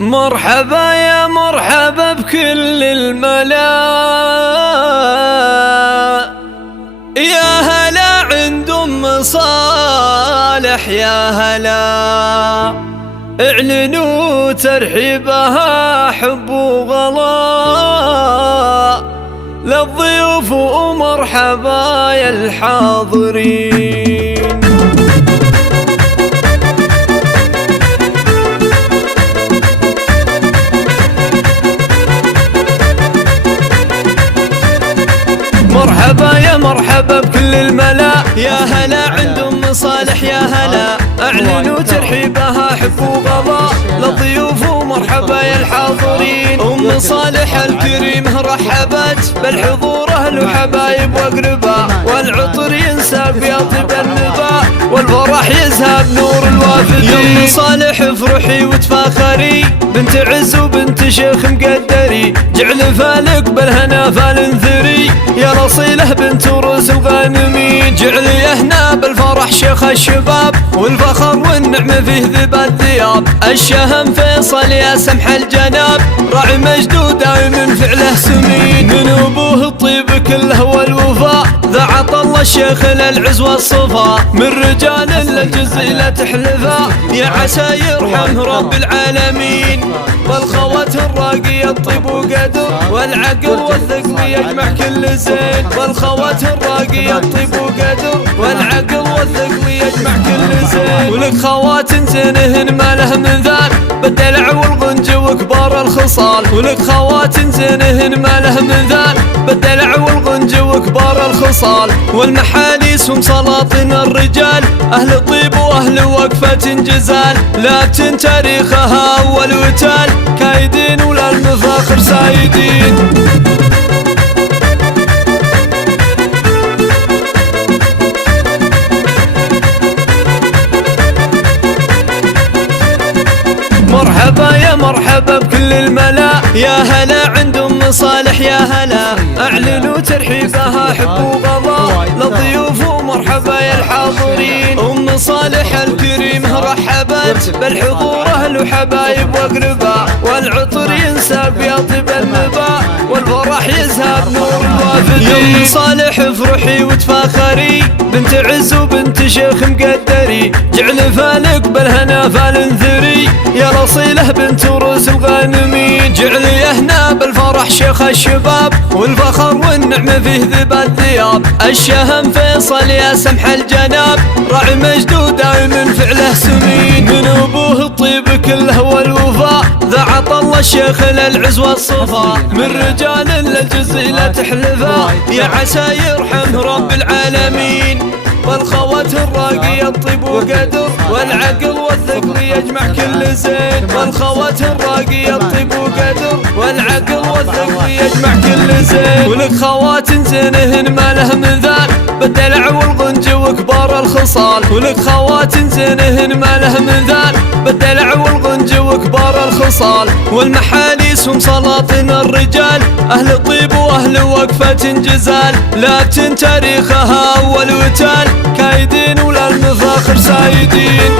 مرحبا يا مرحبا بكل الملا، يا هلا عند ام صالح، يا هلا اعلنوا ترحيبها حب وغلا للضيوف ومرحبا يا الحاضرين. مرحبا يا مرحبا بكل الملا، يا هلا عند ام صالح، يا هلا اعلنوا ترحيبها حب وغلا للضيوف ومرحبا يا الحاضرين. ام صالح الكريمه رحبت بالحضور اهل وحبايب واقرباء، والعطر ينساب يطيب النباء والفرح يزهب نور الوافدين. يا ام صالح افرحي وتفاخري، بنت عز وبنت شيخ مقدري، جعل فالك بالهنا فالنثري، يا الاصيله بنت روس الغانمين. جعل يهنا بالفرح شيخ الشباب، والفخر والنعمه فيه ذب الثياب. الشهم فيصل يا سمح الجناب، راعي مجدود دائم فعله سمين. من ابوه الطيب كله والوفاء، ذا عطى الله الشيخ للعز والصفا، من رجال للجزيله تحلفا، يا عسى يرحمه رب العالمين. والخوات الراقية الطيب وقدر، والعقل والثقل يجمع كل زين. والخوات الراقية الطيب وقدر، والعقل والثقل يجمع كل زين. ولك خوات زينهن ما له مثال، بالدلع والغنج وكبار الخصال. ولك خوات زينهن ما له مثال، بالدلع والغنج وكبار الخصال. والمحاليس هم سلاطين الرجال، اهل طيب واهل وقفة جزال، لكن تاريخها اول وتال، كايدين ولا المفاخر سايدين. مرحبا يا مرحبا بكل الملا، يا هلا عند ام صالح، يا هلا اعلنوا ترحيبها حب وغلا للضيوف ومرحبا يا الحاضرين. ام صالح الكريمه رحبت بالحضور اهل وحبايب واقرباء، والعطر ينساب يطيب النباء والفرح يزهب نور الوافدين. يا ام صالح افرحي وتفاخري، بنت عز وبنت شيخ مقدري، جعل فالك بالهنا فالنثري، يا الاصيله بنت روس الغانمين. جعل يهنا بالفرح شيخ الشباب، والفخر والنعمه فيه ذب الثياب. الشهم فيصل يا سمح الجناب، راعي مجدود دائم فعله سمين. من ابوه الطيب كله والوفاء، ذا عطى الله الشيخ للعز والصفا، من رجال للجزيله تحلفا، يا عسى يرحمه رب العالمين. والخوات الراقية الطيب وقدر، والعقل والثقل يجمع كل زين. والخوات الراقية الطيب وقدر، والعقل والثقل يجمع كل زين. ولك خوات زينهن ما له مثال، بالدلع والغنج وكبار الخصال. ولك خوات زينهن ما له مثال، بالدلع والغنج وكبار الخصال. والمحاليس هم سلاطين الرجال، اهل طيب واهل وقفة جزال، لكن تاريخها اول وتال، كايدين ولا المفاخر سايدين.